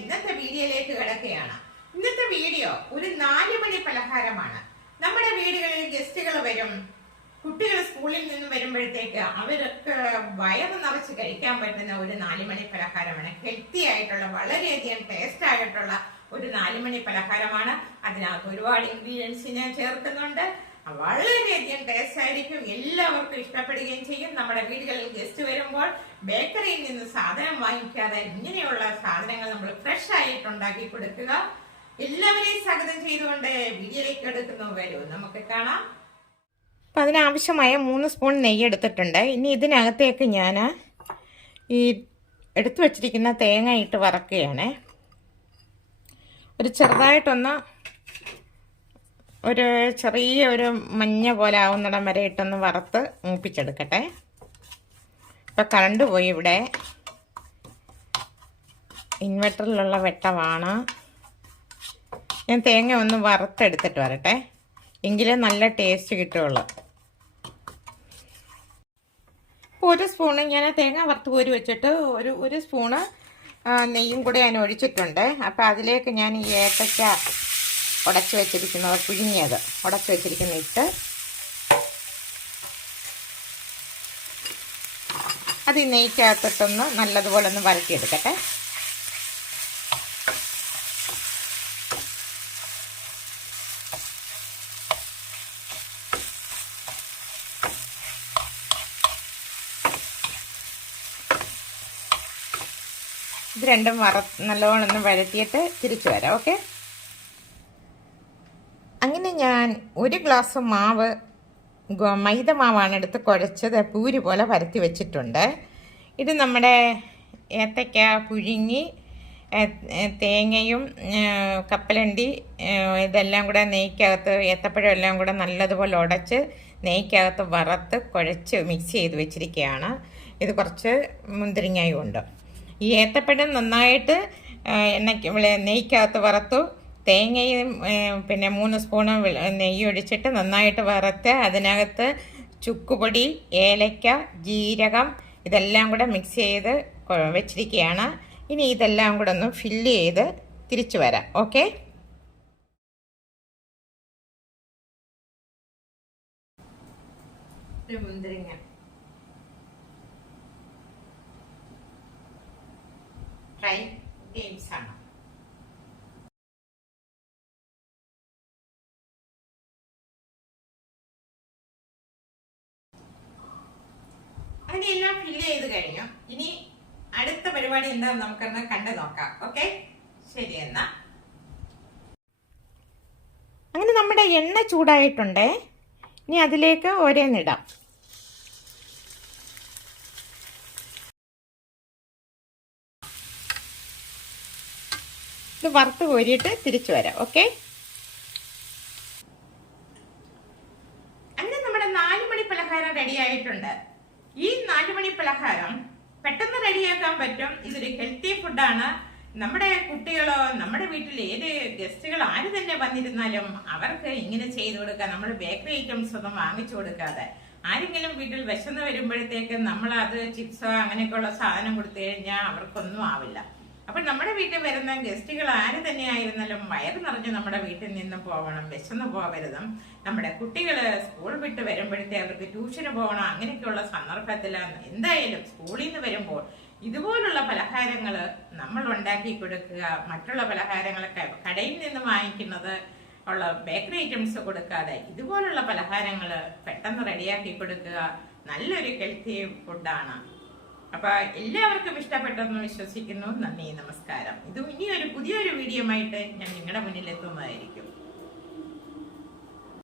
ഇന്നത്തെ വീഡിയോയിലേക്ക് കിടക്കുകയാണ്. ഇന്നത്തെ വീഡിയോ ഒരു 4 മണി പലഹാരമാണ്. നമ്മുടെ വീടുകളിൽ ഗസ്റ്റുകൾ വരും, കുട്ടികൾ സ്കൂളിൽ നിന്നും വരുമ്പോഴത്തേക്ക് അവരൊക്കെ വയറ് നിറച്ച് കഴിക്കാൻ പറ്റുന്ന ഒരു 4 മണി പലഹാരമാണ്. ഹെൽത്തി ആയിട്ടുള്ള, വളരെയധികം ടേസ്റ്റ് ആയിട്ടുള്ള ഒരു 4 മണി പലഹാരമാണ്. അതിനകത്ത് ഒരുപാട് ഇൻഗ്രീഡിയൻസ് ഞാൻ ചേർക്കുന്നുണ്ട്. വളരെയധികം ടേസ്റ്റ് ആയിരിക്കും, എല്ലാവർക്കും ഇഷ്ടപ്പെടുകയും ചെയ്യും. നമ്മുടെ വീടുകളിൽ ഗസ്റ്റ് വരുമ്പോൾ ബേക്കറിയിൽ നിന്ന് സാധനം വാങ്ങിക്കാതെ ഇങ്ങനെയുള്ള സാധനങ്ങൾ നമ്മൾ ഫ്രഷ് ആയിട്ട് ഉണ്ടാക്കി കൊടുക്കുക. എല്ലാവരെയും സ്വാഗതം ചെയ്തുകൊണ്ട് വീഡിയോയിലേക്ക് എടുക്കുന്നു. വരൂ, നമുക്ക് കാണാം. അപ്പം അതിനാവശ്യമായ 3 സ്പൂൺ നെയ്യ് എടുത്തിട്ടുണ്ട്. ഇനി ഇതിനകത്തേക്ക് ഞാൻ ഈ എടുത്തു വച്ചിരിക്കുന്ന തേങ്ങ ഇട്ട് വറക്കുകയാണ്. ഒരു ചെറുതായിട്ടൊന്ന് ഒരു ചെറിയ ഒരു മഞ്ഞ പോലെ ആവുന്നിടം വരെ ഇട്ടൊന്ന് വറുത്ത് മൂപ്പിച്ചെടുക്കട്ടെ. ഇപ്പം കറണ്ട് പോയി. ഇവിടെ ഇൻവെർട്ടറിലുള്ള വെട്ടമാണ്. ഞാൻ തേങ്ങ ഒന്ന് വറുത്തെടുത്തിട്ട് വരട്ടെ, എങ്കിലേ നല്ല ടേസ്റ്റ് കിട്ടുള്ളൂ. ഒരു സ്പൂണ് ഞാൻ തേങ്ങ വറുത്ത് കോരി വെച്ചിട്ട് ഒരു സ്പൂണ് നെയ്യും കൂടി ഞാൻ ഒഴിച്ചിട്ടുണ്ട്. അപ്പം അതിലേക്ക് ഞാൻ ഈ ഏത്തയ്ക്ക ഉടച്ച് വെച്ചിരിക്കുന്നത്, പുഴുങ്ങിയത് ഉടച്ച് വെച്ചിരിക്കുന്ന ഇട്ട് അത് ഈ നെയ്ക്കകത്തിട്ടൊന്ന് നല്ലതുപോലെ ഒന്ന് വരട്ടിയെടുക്കട്ടെ. ഇത് രണ്ടും നല്ലവണ്ണം ഒന്ന് വരട്ടിയിട്ട് തിരിച്ചു വരാം. ഓക്കെ. അങ്ങനെ ഞാൻ 1 ഗ്ലാസ് മാവ്, മൈദ മാവാണ് എടുത്ത് കുഴച്ചത് പൂരി പോലെ പരത്തി വെച്ചിട്ടുണ്ട്. ഇത് നമ്മുടെ ഏത്തയ്ക്ക പുഴുങ്ങി, തേങ്ങയും കപ്പലണ്ടി ഇതെല്ലാം കൂടെ നെയ്ക്കകത്ത്, ഏത്തപ്പഴം എല്ലാം കൂടെ നല്ലതുപോലെ ഉടച്ച് നെയ്ക്കകത്ത് വറുത്ത് കുഴച്ച് മിക്സ് ചെയ്ത് വെച്ചിരിക്കുകയാണ്. ഇത് കുറച്ച് മുന്തിരിങ്ങയും ഉണ്ട്. ഈ ഏത്തപ്പഴം നന്നായിട്ട് നെയ്ക്കകത്ത് വറുത്തു, തേങ്ങയും പിന്നെ 3 സ്പൂണ് നെയ്യ് ഒഴിച്ചിട്ട് നന്നായിട്ട് വറുത്ത് അതിനകത്ത് ചുക്കുപൊടി, ഏലക്ക, ജീരകം ഇതെല്ലാം കൂടെ മിക്സ് ചെയ്ത് വെച്ചിരിക്കുകയാണ്. ഇനി ഇതെല്ലാം കൂടെ ഒന്ന് ഫില്ല് ചെയ്ത് തിരിച്ചു വരാം. ഓക്കെ. മുന്തിരിങ്ങ ഫ്രൈ ഗെയിംസ് ആണ്. അങ്ങനെയെല്ലാം ഫില്ല് ചെയ്ത് കഴിഞ്ഞു. ഇനി അടുത്ത പരിപാടി എന്താന്ന് നമുക്കൊന്ന് കണ്ടു നോക്കാം. ഓക്കെ, ശരി എന്നാ. അങ്ങനെ നമ്മുടെ എണ്ണ ചൂടായിട്ടുണ്ട്. ഇനി അതിലേക്ക് ഓരോന്നിടാം. ഇത് വറുത്ത് കോരിയിട്ട് തിരിച്ചു വരാം. ഓക്കെ. അങ്ങനെ നമ്മുടെ 4 മണി പലഹാരം റെഡി ആയിട്ടുണ്ട്. ഈ 4 മണി പലഹാരം പെട്ടെന്ന് റെഡിയാക്കാൻ പറ്റും. ഇതൊരു ഹെൽത്തി ഫുഡാണ്. നമ്മുടെ കുട്ടികളോ നമ്മുടെ വീട്ടിൽ ഏത് ഗസ്റ്റുകൾ ആര് തന്നെ വന്നിരുന്നാലും അവർക്ക് ഇങ്ങനെ ചെയ്തു കൊടുക്കുക. നമ്മൾ ബേക്കറി ഐറ്റംസ് ഒന്നും വാങ്ങിച്ചു കൊടുക്കാതെ, ആരെങ്കിലും വീട്ടിൽ വിശന്ന് വരുമ്പോഴത്തേക്ക് നമ്മൾ അത് ചിപ്സോ അങ്ങനെയൊക്കെയുള്ള സാധനം കൊടുത്തു കഴിഞ്ഞാൽ അവർക്കൊന്നും ആവില്ല. അപ്പൊ നമ്മുടെ വീട്ടിൽ വരുന്ന ഗസ്റ്റുകൾ ആര് തന്നെയായിരുന്നാലും വയറ് നിറഞ്ഞ് നമ്മുടെ വീട്ടിൽ നിന്ന് പോകണം, വിശന്ന് പോകരുത്. നമ്മുടെ കുട്ടികൾ സ്കൂൾ വിട്ട് വരുമ്പോഴത്തേ അവർക്ക് ട്യൂഷന് പോകണം. അങ്ങനെയൊക്കെയുള്ള സന്ദർഭത്തിൽ എന്തായാലും സ്കൂളിൽ നിന്ന് വരുമ്പോൾ ഇതുപോലുള്ള പലഹാരങ്ങൾ നമ്മൾ ഉണ്ടാക്കി കൊടുക്കുക. മറ്റുള്ള പലഹാരങ്ങളൊക്കെ കടയിൽ നിന്ന് വാങ്ങിക്കുന്നത് ഉള്ള ബേക്കറി ഐറ്റംസ് കൊടുക്കാതെ ഇതുപോലുള്ള പലഹാരങ്ങൾ പെട്ടെന്ന് റെഡിയാക്കി കൊടുക്കുക. നല്ലൊരു ഹെൽത്തി ഫുഡാണ്. അപ്പൊ എല്ലാവർക്കും ഇഷ്ടപ്പെട്ടെന്ന് വിശ്വസിക്കുന്നു. നന്ദി, നമസ്കാരം. ഇതും ഇനിയൊരു പുതിയൊരു വീഡിയോ ആയിട്ട് ഞാൻ നിങ്ങളുടെ മുന്നിൽ എത്തുന്നതായിരിക്കും.